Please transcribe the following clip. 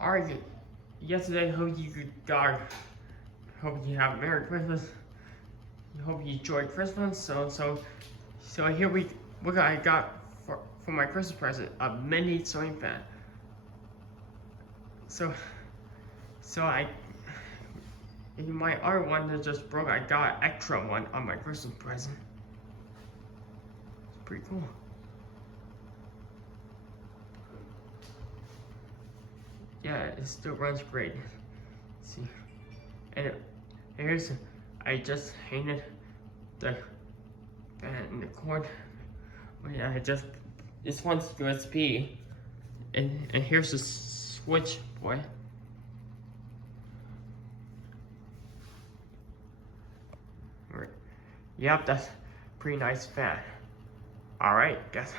Alright, yesterday, hope you have a Merry Christmas. Hope you enjoyed Christmas. So here what I got for my Christmas present, a mini ceiling fan. So my other one that just broke, I got an extra one on my Christmas present. It's pretty cool. Yeah, it still runs great. Let's see, and I just painted the fan in the cord. Oh yeah, this one's USB, and here's the switch boy. Yep, that's pretty nice fan. Alright, guys.